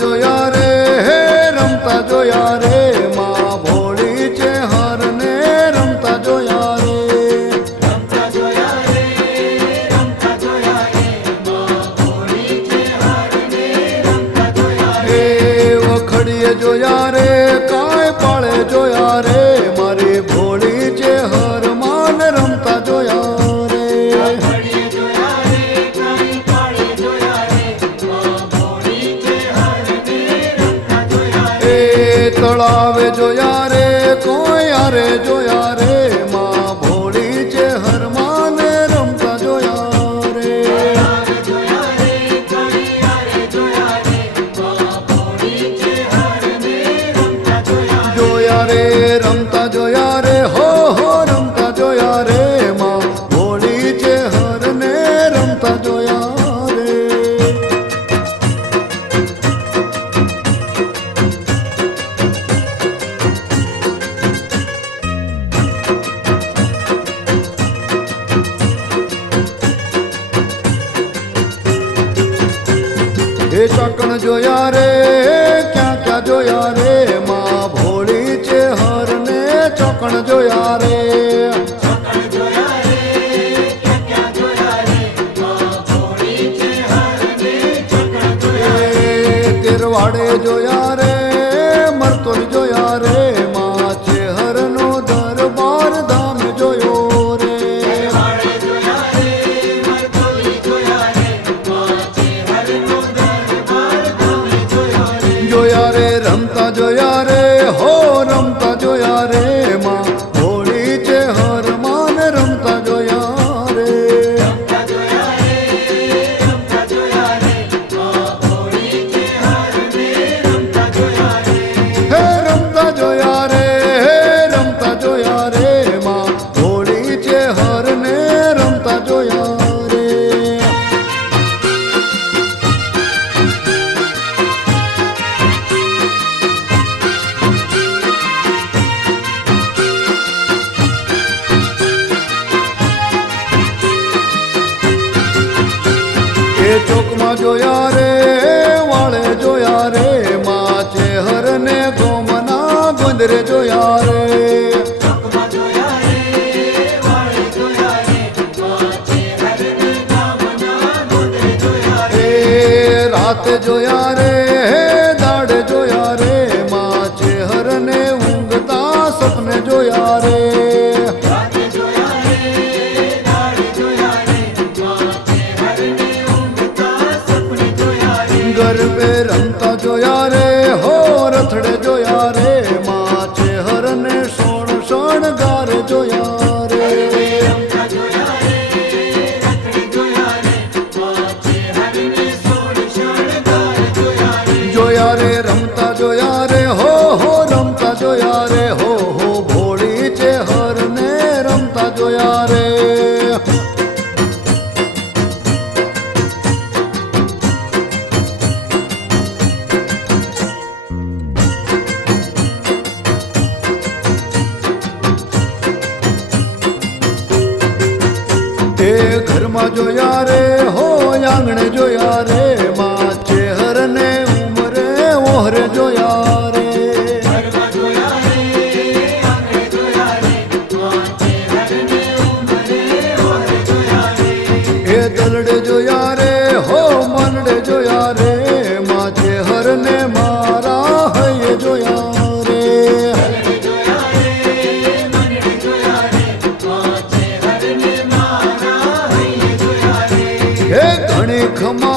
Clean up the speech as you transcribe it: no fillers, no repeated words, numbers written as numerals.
જોયા રે હે રમતા જોયા રે માં ભોળી છે હરને રમતા જોયા રે રમતા જોયા રે રમતા જોયા રે માં ભોળી છે હરને રમતા જોયા રે વખડીએ જોયા રે કાય પાળે જોયા રે મારી ભોળી છે હર માન રમતા જોયા રે વખડીએ જોયા રે કાઈ પાળે જોયા રે માં ભોળી છે હરને રમતા જોયા રે તળાવે જોયા રે કોઈ આરે જોયા રે માં ભોળી છે હર માન રમતા જોયા રે જોયા રે કાઈ આરે જોયા રે માં ભોળી છે હરને રમતા જોયા જોયા રે રમતા જોયા રે હો રમતા જોયા રે માં ભોળી છે હરને રમતા જોયા રે એ ચોકણ જોયા રે ક્યાં ક્યાં જોયા રે માં ભોળી છે હરને ચોકણ જોયા રે ચોકણ જોયા રે ક્યાં ક્યાં જોયા રે માં ભોળી છે હરને ચોકણ જોયા રે તેરવાડે જોયા રે મરતોલ જોયા રે માં છે હરનો દરબાર ધામ જોયો રે વાળે જોયા રે મરતોલી જોયા રે માં છે હરનો દરબાર ધામે જોયો રે જોયા રે રમતા જોયા રે હો રમતા જોયા રે માં ભોળી છે હર માન રમતા જોયા રે રમતા જોયા રે રમતા જોયા રે માં ભોળી છે હરને રમતા જોયા રે હે રમતા જોયા રે હે રમતા જોયા રે માં ભોળી છે હરને રમતા જોયા રે એ ચોકમાં જોયા રે વાળે જોયા રે માં છે હરને ગોમના ગોંદરે જોયા રે ચોકમાં જોયા રે વાળે જોયા રે માં છે હરને ગામના ગોંદરે જોયા રે રાતે જોયા રે દાડે જોયા રે માં છે હરને ઊંઘતા સપને જોયા રે રાતે જોયા રે દાડે જોયા રે માં છે હરને ઊંઘતા સપને જોયા રે ગરબે રમતા જોયા રે હો રથડે જોયા રે માં છે હરને સોણ શણગાર જોયા રે રમતા જોયા રે રખડી જોયા રે માં છે હરને સોળ શણગાર જોયા રે જોયા રે રમતા જોયા રે હો રમતા જોયા રે હો ભોળી છે હરને રમતા જોયા રે એ ઘરમાં જોયા રે હો આંગણે જોયા રે માં છે હરને ઉમરે ઓહરે જોયા રે ઘરમાં જોયા રે આંગણે જોયા રે માં છે હરને ઉંમરે ઓરે જોયા રે એ દલડે જોયા રે હો મનડે જોયા રે માં છે હરને મારા હૈયે જોયા રે હરને જોયા રે મનડે જોયા રે માં છે હરને મારા હૈયે જોયા રે હે ઘણી ખમા